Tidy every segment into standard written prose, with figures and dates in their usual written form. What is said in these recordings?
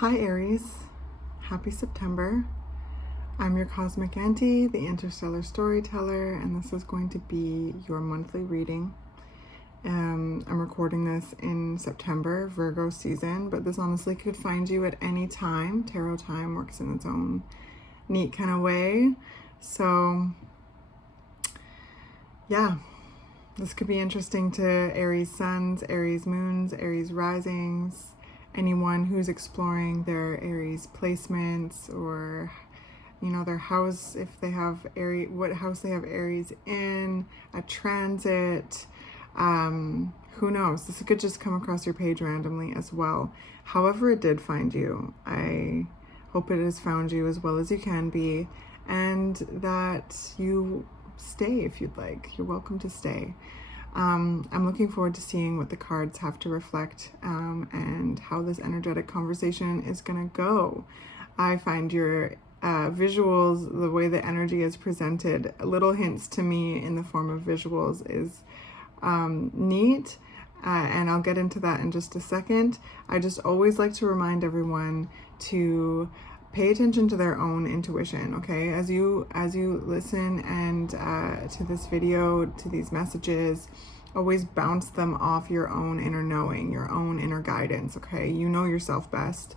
Hi Aries, happy September. I'm your cosmic auntie, the interstellar storyteller, and this is going to be your monthly reading. I'm recording this in September, Virgo season, but this honestly could find you at any time. Tarot time works in its own neat kind of way. So yeah, this could be interesting to Aries suns, Aries moons, Aries risings, anyone who's exploring their Aries placements, or their house, if they have Aries, what house they have Aries in, a transit. Who knows? This could just come across your page randomly as well. However it did find you, I hope it has found you as well as you can be, and that you stay if you'd like. You're welcome to stay. I'm looking forward to seeing what the cards have to reflect, and how this energetic conversation is gonna go. I find your visuals, the way the energy is presented, little hints to me in the form of visuals is neat, and I'll get into that in just a second. I just always like to remind everyone to pay attention to their own intuition, okay? As you listen and to this video, to these messages, always bounce them off your own inner knowing, your own inner guidance, okay? You know yourself best.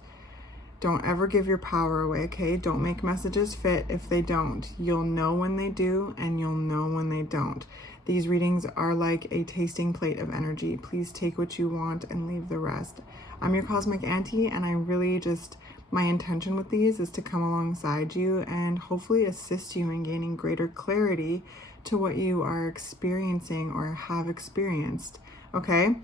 Don't ever give your power away, okay? Don't make messages fit if they don't. You'll know when they do, and you'll know when they don't. These readings are like a tasting plate of energy. Please take what you want and leave the rest. I'm your cosmic auntie, and I really just, my intention with these is to come alongside you and hopefully assist you in gaining greater clarity to what you are experiencing or have experienced, okay?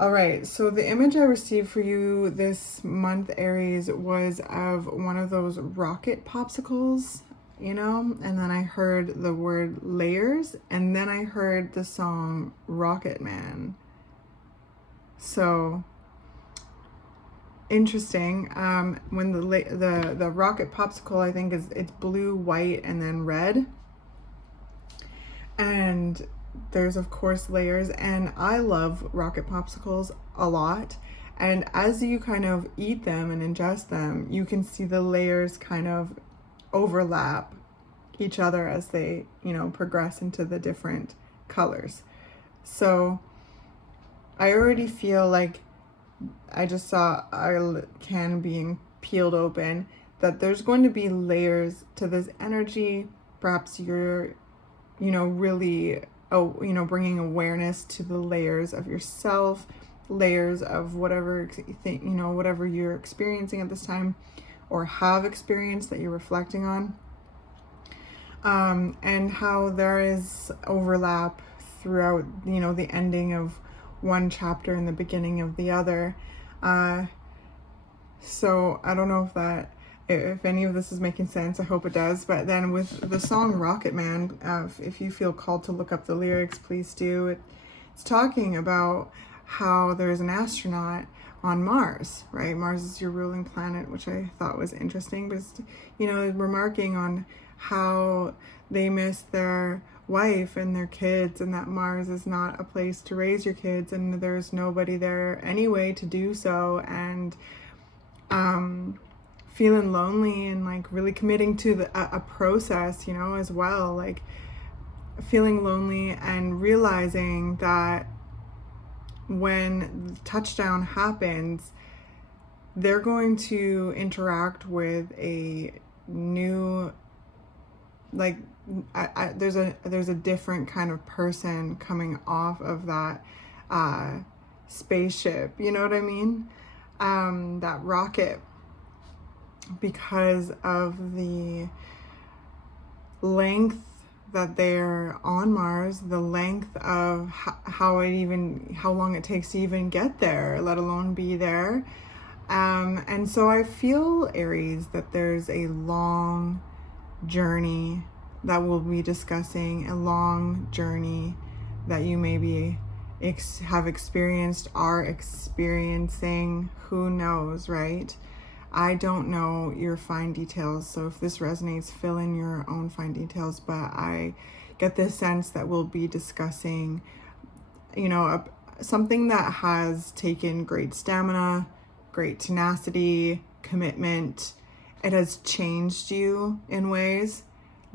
All right, so the image I received for you this month, Aries, was of one of those rocket popsicles, and then I heard the word layers, and then I heard the song Rocketman. So interesting. When the rocket popsicle, I think it's blue, white, and then red, and there's of course layers, and I love rocket popsicles a lot, and as you kind of eat them and ingest them, you can see the layers kind of overlap each other as they progress into the different colors. So I already feel like I just saw a can being peeled open, that there's going to be layers to this energy. Perhaps you're really bringing awareness to the layers of yourself, layers of whatever whatever you're experiencing at this time or have experienced that you're reflecting on, and how there is overlap throughout the ending of one chapter and the beginning of the other. So I don't know if any of this is making sense. I hope it does. But then with the song Rocketman, if you feel called to look up the lyrics, please do. It's talking about how there's an astronaut on Mars, right? Mars is your ruling planet, which I thought was interesting. But remarking on how they miss their wife and their kids, and that Mars is not a place to raise your kids, and there's nobody there anyway to do so, and feeling lonely, and like really committing to a process, as well, like feeling lonely and realizing that when touchdown happens, they're going to interact with a new, like there's a different kind of person coming off of that spaceship, you know what I mean, that rocket, because of the length that they're on Mars, the length of how long it takes to even get there, let alone be there. And so I feel, Aries, that there's a long journey that we'll be discussing, a long journey that you maybe have experienced, are experiencing, who knows, right? I don't know your fine details, so if this resonates, fill in your own fine details, but I get this sense that we'll be discussing, something that has taken great stamina, great tenacity, commitment. It has changed you in ways.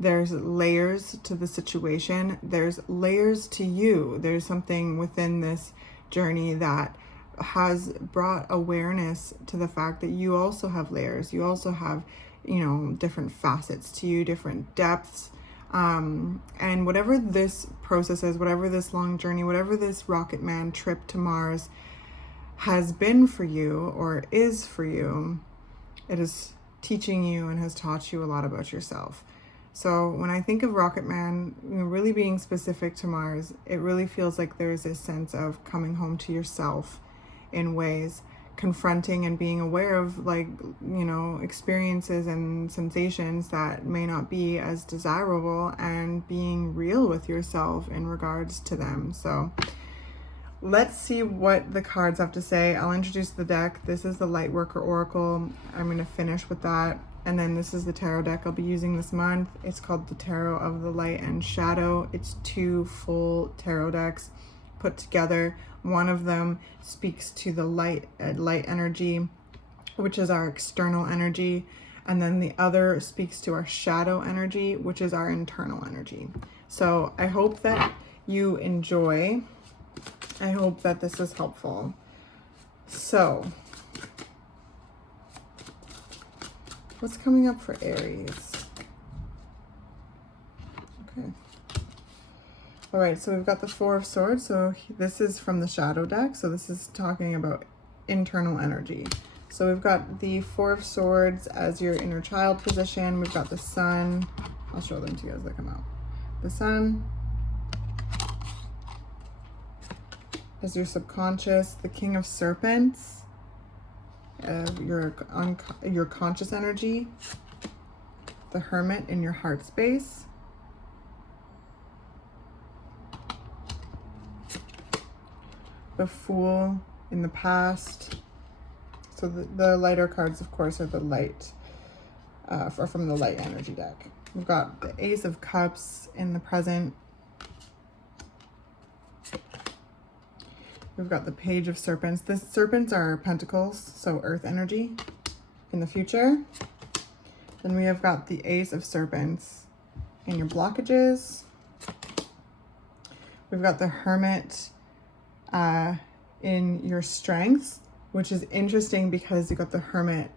There's layers to the situation. There's layers to you. There's something within this journey that has brought awareness to the fact that you also have layers. You also have, you know, different facets to you, different depths. And whatever this process is, whatever this long journey, whatever this Rocketman trip to Mars has been for you or is for you, it is teaching you and has taught you a lot about yourself. So when I think of Rocketman, you know, really being specific to Mars, it really feels like there's this sense of coming home to yourself in ways, confronting and being aware of, like, you know, experiences and sensations that may not be as desirable, and being real with yourself in regards to them. So let's see what the cards have to say. I'll introduce the deck. This is the Lightworker Oracle. I'm going to finish with that. And then this is the tarot deck I'll be using this month. It's called the Tarot of the Light and Shadow. It's 2 full tarot decks put together. One of them speaks to the light energy, which is our external energy. And then the other speaks to our shadow energy, which is our internal energy. So I hope that you enjoy. I hope that this is helpful. So, what's coming up for Aries? Okay. All right, so we've got the 4 of Swords. So this is from the Shadow deck. So this is talking about internal energy. So we've got the 4 of Swords as your inner child position. We've got the Sun. I'll show them to you as they come out. The Sun as your subconscious. The King of Serpents, your conscious energy. The Hermit in your heart space. The Fool in the past. So the lighter cards, of course, are the light, are from the light energy deck. We've got the Ace of Cups in the present. We've got the Page of Serpents. The serpents are pentacles, so earth energy in the future. Then we have got the Ace of Serpents in your blockages. We've got the Hermit in your strengths, which is interesting because you got the Hermit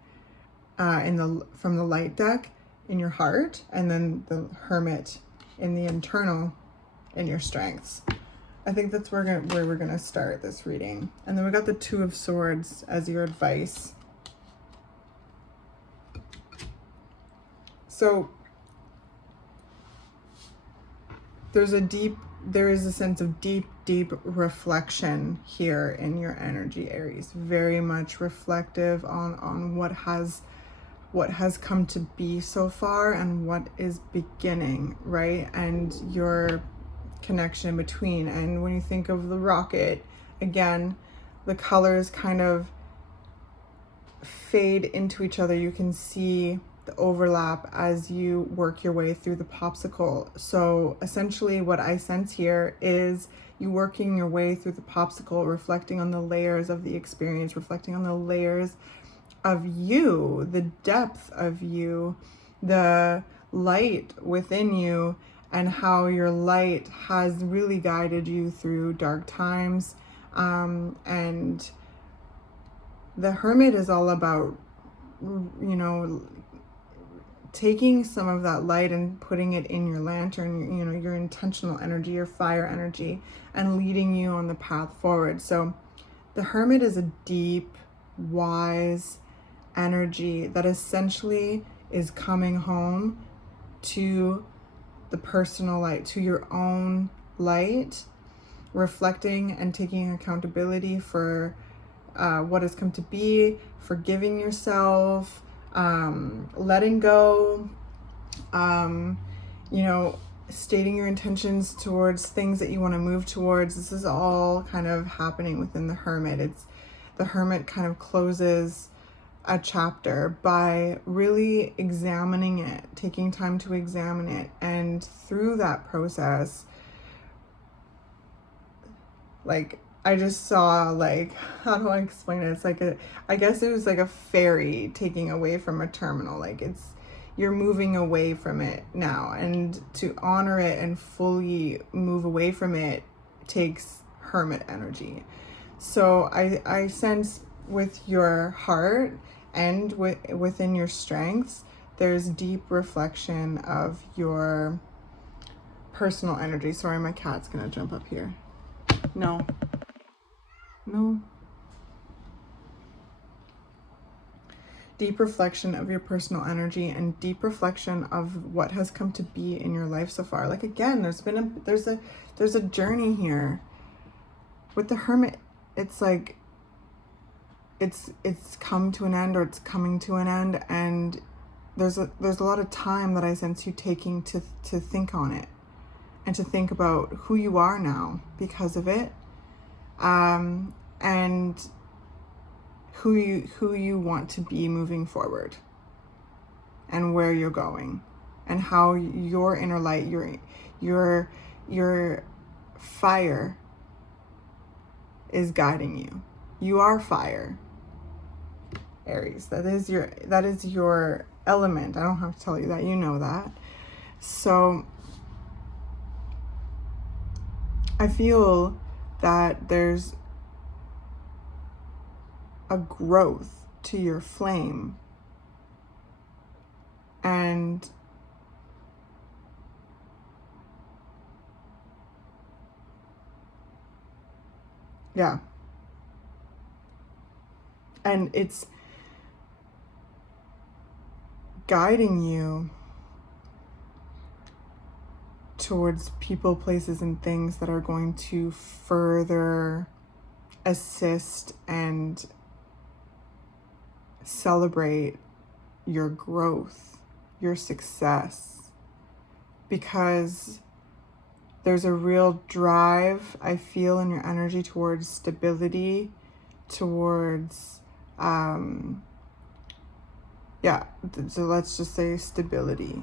from the light deck in your heart, and then the Hermit in the internal in your strengths. I think that's where we're gonna start this reading. And then we got the 2 of Swords as your advice. So there is a sense of deep reflection here in your energy, Aries. Very much reflective on what has come to be so far and what is beginning, right? And your connection between. And when you think of the rocket, again, the colors kind of fade into each other. You can see the overlap as you work your way through the popsicle. So essentially what I sense here is you working your way through the popsicle, reflecting on the layers of the experience, reflecting on the layers of you, the depth of you, the light within you, and how your light has really guided you through dark times. And the Hermit is all about, you know, taking some of that light and putting it in your lantern, you know, your intentional energy, your fire energy, and leading you on the path forward. So the Hermit is a deep, wise energy that essentially is coming home to the personal light, to your own light, reflecting and taking accountability for what has come to be, forgiving yourself, letting go, you know, stating your intentions towards things that you want to move towards. This is all kind of happening within the Hermit. The Hermit kind of closes a chapter by really examining it, taking time to examine it, and through that process, like, I just saw, like, how do I explain it? It's like I guess it was like a ferry taking away from a terminal. Like, you're moving away from it now, and to honor it and fully move away from it takes hermit energy. So I sense with your heart and within your strengths, there's deep reflection of your personal energy. Sorry, my cat's gonna jump up here. No. Deep reflection of your personal energy and deep reflection of what has come to be in your life so far. Like, again, there's a journey here with the hermit. It's like it's come to an end, or it's coming to an end, and there's a lot of time that I sense you taking to think on it and to think about who you are now because of it, and who you want to be moving forward, and where you're going, and how your inner light, your fire is guiding you. You are fire, Aries. That is your element. I don't have to tell you that. You know that. So I feel that there's a growth to your flame, and yeah, and it's guiding you towards people, places, and things that are going to further assist and celebrate your growth, your success, because there's a real drive I feel in your energy towards stability, towards so let's just say stability.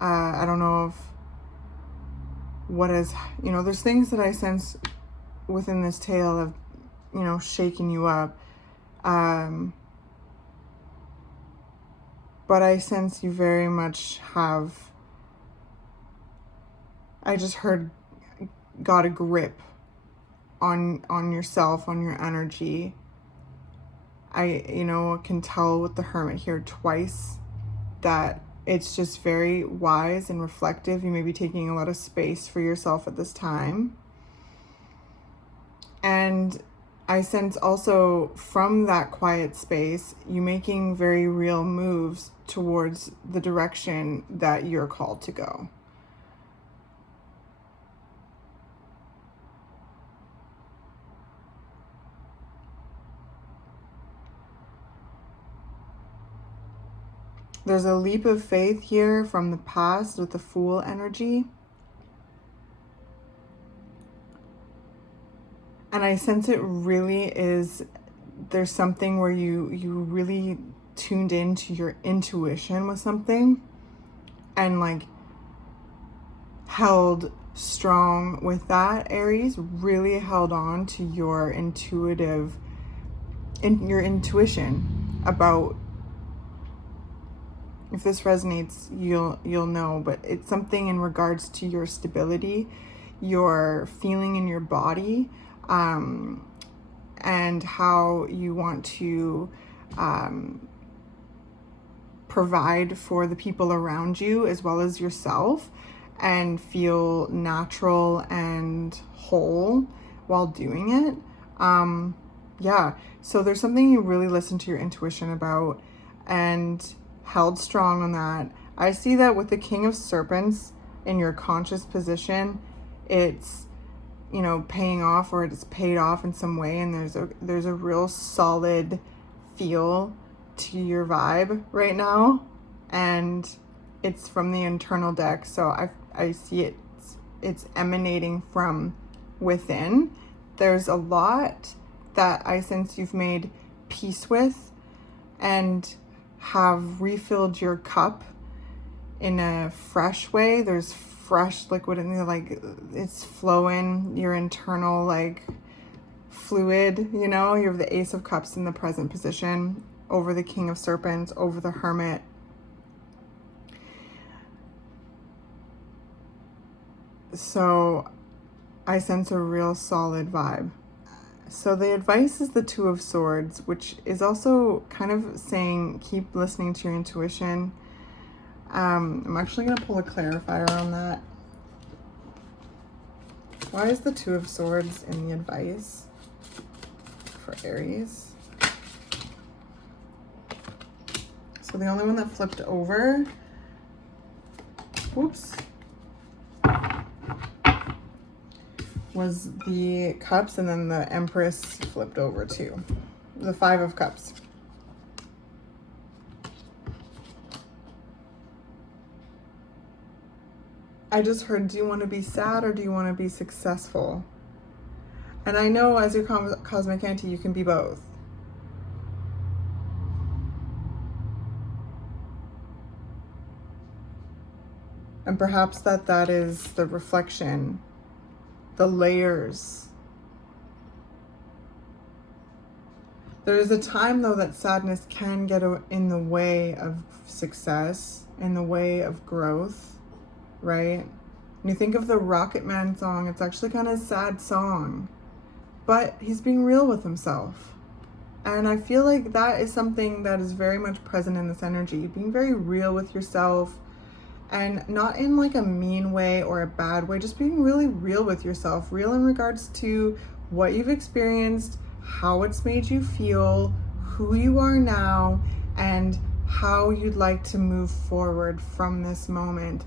I don't know if what is, there's things that I sense within this tale of, shaking you up. But I sense you very much have, I just heard, got a grip on yourself, on your energy. I can tell with the Hermit here twice that it's just very wise and reflective. You may be taking a lot of space for yourself at this time. And I sense also from that quiet space, you making very real moves towards the direction that you're called to go. There's a leap of faith here from the past with the Fool energy. And I sense it really is, there's something where you really tuned into your intuition with something and like held strong with that, Aries. Really held on to your intuition about, if this resonates, you'll know, but it's something in regards to your stability, your feeling in your body, and how you want to provide for the people around you as well as yourself, and feel natural and whole while doing it. So there's something you really listen to your intuition about and held strong on that. I see that with the King of Serpents in your conscious position, it's paying off, or it's paid off in some way, and there's a real solid feel to your vibe right now, and it's from the internal deck. So I see it's emanating from within. There's a lot that I sense you've made peace with and have refilled your cup in a fresh way. There's fresh liquid in there, like it's flowing, your internal like fluid, you know, you have the Ace of Cups in the present position over the King of Serpents, over the Hermit. So I sense a real solid vibe. So the advice is the Two of Swords, which is also kind of saying keep listening to your intuition. I'm actually going to pull a clarifier on that. Why is the Two of Swords in the advice for Aries? So the only one that flipped over, whoops, was the Cups, and then the Empress flipped over too. The Five of Cups. I just heard, do you want to be sad or do you want to be successful? And I know as your cosmic auntie, you can be both. And perhaps that is the reflection, the layers. There is a time, though, that sadness can get in the way of success, in the way of growth, right? When you think of the Rocketman song, it's actually kind of a sad song, but he's being real with himself. And I feel like that is something that is very much present in this energy, being very real with yourself, and not in like a mean way or a bad way, just being really real with yourself, real in regards to what you've experienced, how it's made you feel, who you are now, and how you'd like to move forward from this moment,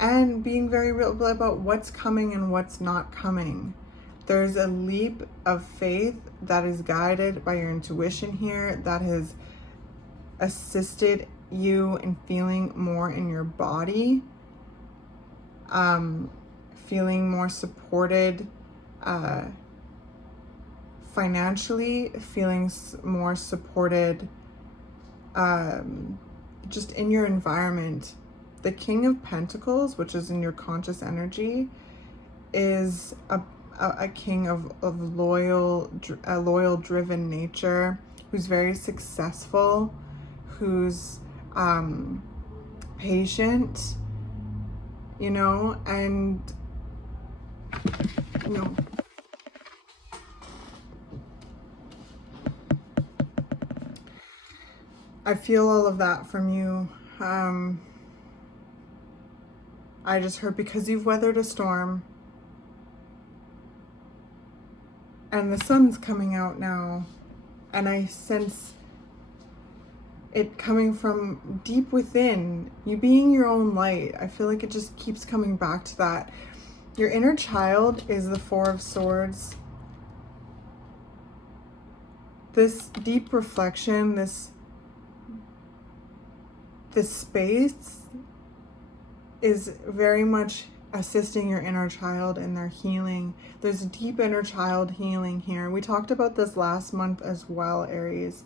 and being very real about what's coming and what's not coming. There's a leap of faith that is guided by your intuition here, that has assisted you in feeling more in your body, feeling more supported financially, feeling more supported just in your environment. The King of Pentacles, which is in your conscious energy, is a king of a loyal driven nature, who's very successful, who's patient, you know, and you know, I feel all of that from you. I just heard, because you've weathered a storm, and the sun's coming out now, and I sense it coming from deep within, you being your own light. I feel like it just keeps coming back to that. Your inner child is the Four of Swords. This deep reflection, this space is very much assisting your inner child in their healing. There's deep inner child healing here. We talked about this last month as well, Aries.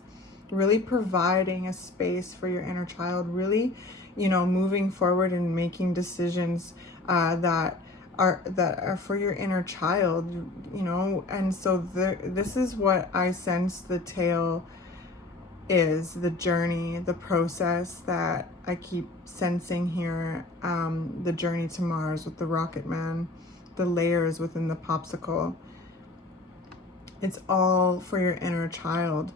Really providing a space for your inner child, really, you know, moving forward and making decisions that are for your inner child, you know. And so this is what I sense the tale is, the journey, the process that I keep sensing here, the journey to Mars with the Rocketman, the layers within the popsicle. It's all for your inner child.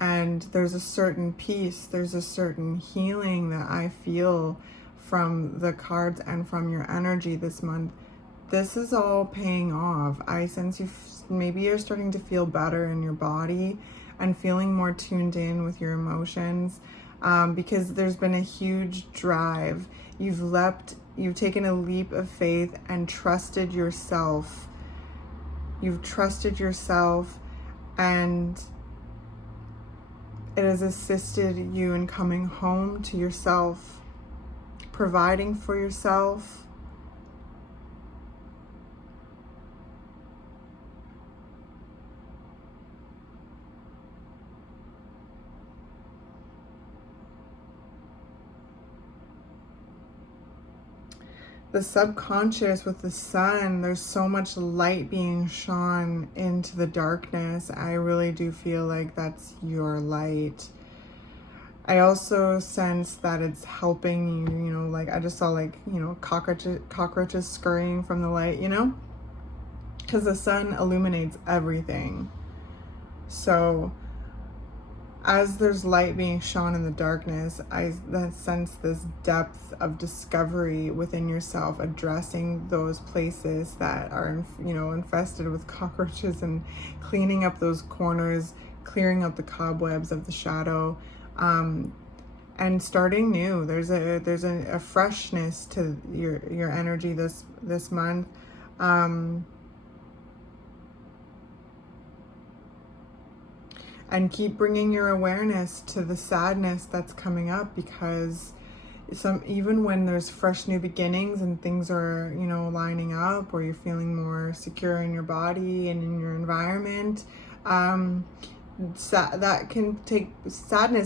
And there's a certain peace, there's a certain healing that I feel from the cards and from your energy this month. This is all paying off. I sense maybe you're starting to feel better in your body and feeling more tuned in with your emotions, because there's been a huge drive. You've taken a leap of faith and trusted yourself. You've trusted yourself, and it has assisted you in coming home to yourself, providing for yourself, the subconscious with the sun, there's so much light being shone into the darkness. I really do feel like that's your light. I also sense that it's helping you, you know, like I just saw like, you know, cockroaches scurrying from the light, you know, because the sun illuminates everything. So as there's light being shone in the darkness, I sense this depth of discovery within yourself, addressing those places that are, you know, infested with cockroaches, and cleaning up those corners, clearing out the cobwebs of the shadow, and starting new. There's a freshness to your energy this month. And keep bringing your awareness to the sadness that's coming up, because even when there's fresh new beginnings and things are, you know, lining up, or you're feeling more secure in your body and in your environment, sadness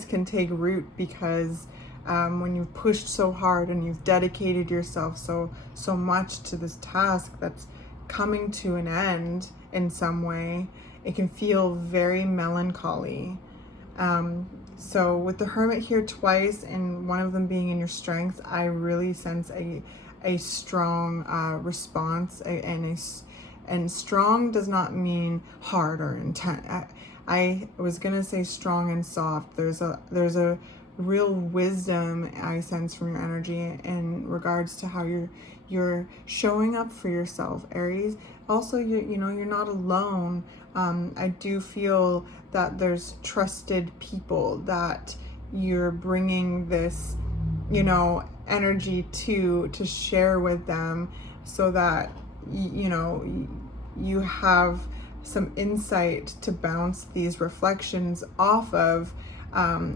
can take root, because when you've pushed so hard and you've dedicated yourself so much to this task that's coming to an end in some way, it can feel very melancholy. So with the Hermit here twice, and one of them being in your strength, I really sense a strong response. And strong does not mean hard or intense. I was gonna say strong and soft. There's a real wisdom I sense from your energy in regards to how you're showing up for yourself, Aries. Also, you know, you're not alone. I do feel that there's trusted people that you're bringing this, you know, energy to share with them, so that you know, you have some insight to bounce these reflections off of,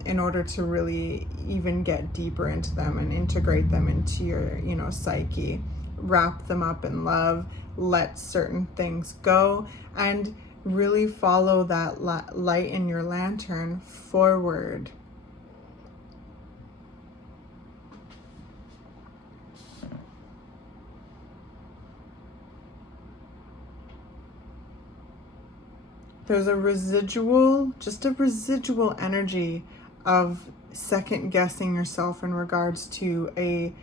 in order to really even get deeper into them and integrate them into your, you know, psyche. Wrap them up in love, let certain things go, and really follow that light in your lantern forward. There's just a residual energy of second guessing yourself in regards to a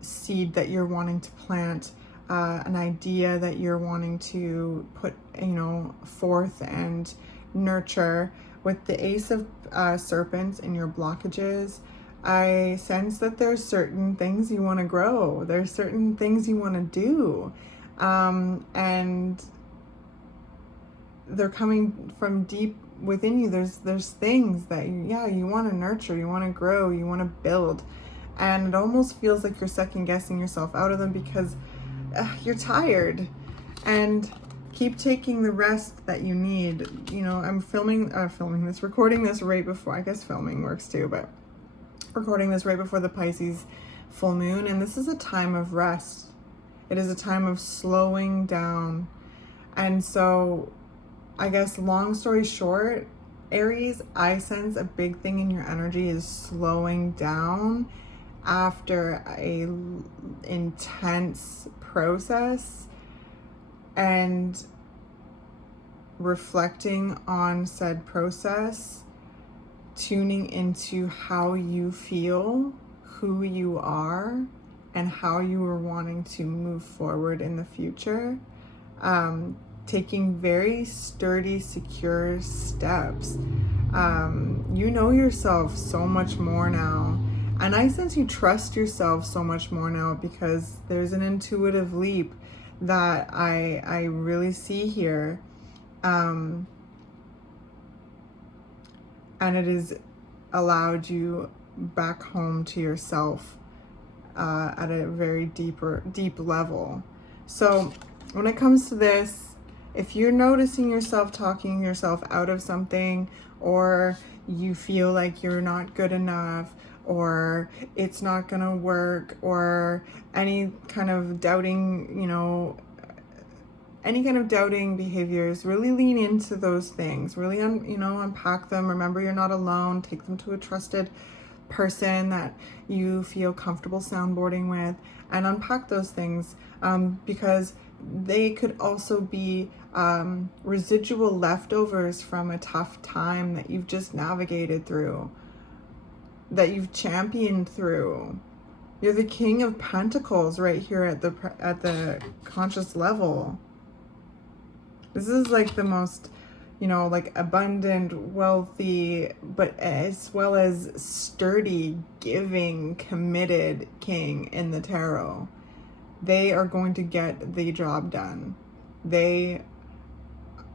seed that you're wanting to plant, an idea that you're wanting to put, you know, forth and nurture. With the Ace of Serpents in your blockages, I sense that there's certain things you want to grow. There's certain things you want to do, and they're coming from deep within you. There's things that you want to nurture, you want to grow, you want to build, and it almost feels like you're second guessing yourself out of them, because you're tired. And keep taking the rest that you need. You know, I'm recording this right before, I guess filming works too, but recording this right before the Pisces full moon, and this is a time of rest. It is a time of slowing down. And so I guess long story short, Aries, I sense a big thing in your energy is slowing down after a intense process, and reflecting on said process, tuning into how you feel, who you are, and how you are wanting to move forward in the future. Taking very sturdy, secure steps. You know yourself so much more now. And I sense you trust yourself so much more now, because there's an intuitive leap that I really see here. And it has allowed you back home to yourself at a very deep level. So when it comes to this, if you're noticing yourself talking yourself out of something, or you feel like you're not good enough, or it's not gonna work, or any kind of doubting, you know, any kind of doubting behaviors, really lean into those things. Really, unpack them. Remember, you're not alone. Take them to a trusted person that you feel comfortable soundboarding with, and unpack those things, because they could also be residual leftovers from a tough time that you've just navigated through, that you've championed through. You're the King of Pentacles right here at the conscious level. This is like the most, you know, like abundant, wealthy, but as well as sturdy, giving, committed king in the tarot. They are going to get the job done. They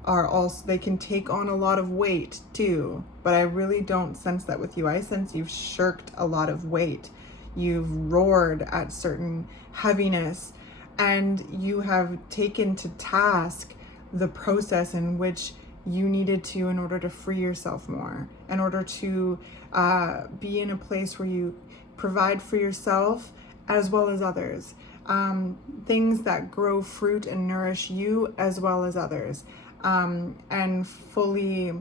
are also, they can take on a lot of weight too, but I really don't sense that with you. I sense you've shirked a lot of weight. You've roared at certain heaviness, and you have taken to task the process in which you needed to in order to free yourself more, in order to be in a place where you provide for yourself as well as others. Things that grow fruit and nourish you as well as others, and fully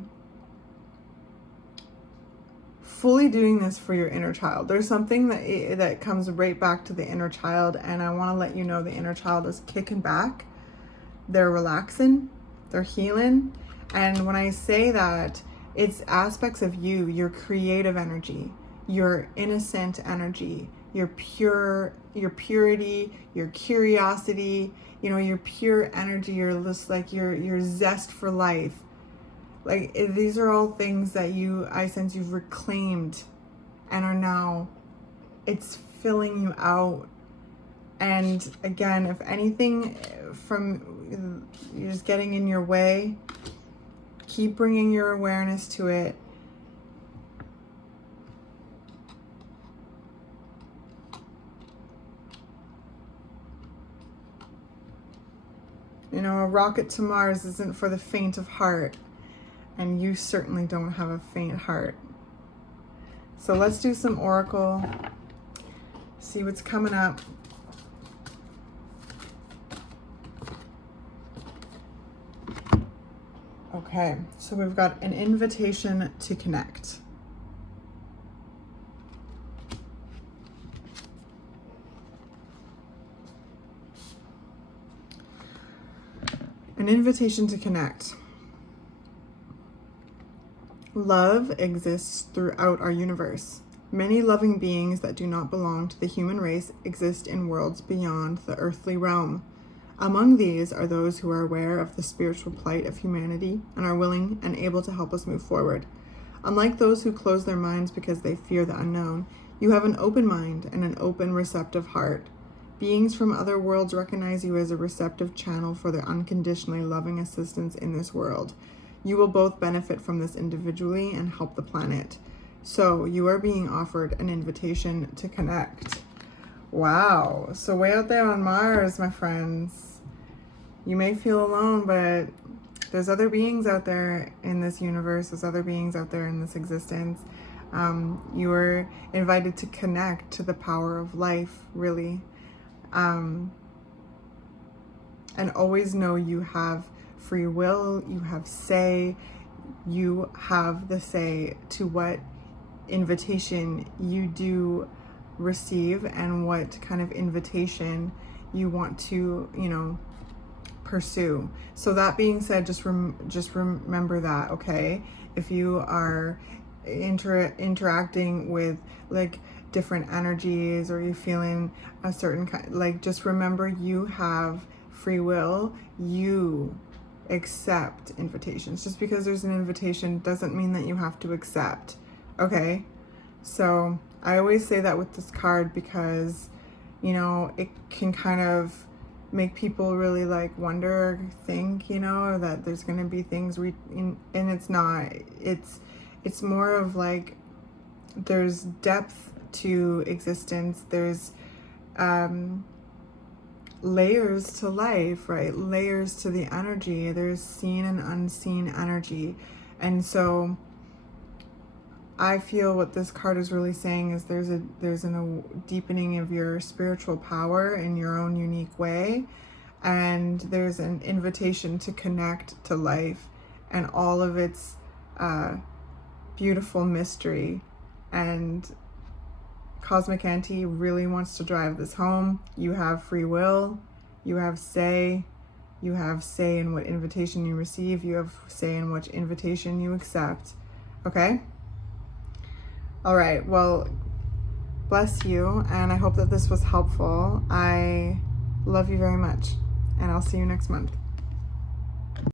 doing this for your inner child. There's something that comes right back to the inner child, and I want to let you know the inner child is kicking back. They're relaxing, they're healing, and when I say that, it's aspects of you, your creative energy, your innocent energy, your purity, your curiosity, you know, your pure energy, your just like your zest for life. Like, these are all things that I sense you've reclaimed and are now, it's filling you out. And again, if anything from you're just getting in your way, keep bringing your awareness to it. You know, a rocket to Mars isn't for the faint of heart. And you certainly don't have a faint heart. So let's do some oracle. See what's coming up. Okay, so we've got an invitation to connect. An invitation to connect. Love exists throughout our universe. Many loving beings that do not belong to the human race exist in worlds beyond the earthly realm. Among these are those who are aware of the spiritual plight of humanity and are willing and able to help us move forward. Unlike those who close their minds because they fear the unknown, you have an open mind and an open, receptive heart. Beings from other worlds recognize you as a receptive channel for their unconditionally loving assistance in this world. You will both benefit from this individually and help the planet. So you are being offered an invitation to connect. Wow. So way out there on Mars, my friends, you may feel alone, but there's other beings out there in this universe. There's other beings out there in this existence. You are invited to connect to the power of life, really. And always know you have free will, you have say, you have the say to what invitation you do receive and what kind of invitation you want to, you know, pursue. So that being said, just remember that, okay? If you are interacting with like different energies, or you're feeling a certain kind, like, just remember you have free will. You accept invitations. Just because there's an invitation doesn't mean that you have to accept, okay? So I always say that with this card because, you know, it can kind of make people really like wonder or think, you know, that there's going to be things and it's not. It's more of like there's depth to existence. There's layers to life, right? Layers to the energy. There's seen and unseen energy. And so I feel what this card is really saying is there's a deepening of your spiritual power in your own unique way, and there's an invitation to connect to life and all of its beautiful mystery and Cosmic Auntie really wants to drive this home. You have free will. You have say. You have say in what invitation you receive. You have say in which invitation you accept. Okay? All right. Well, bless you. And I hope that this was helpful. I love you very much. And I'll see you next month.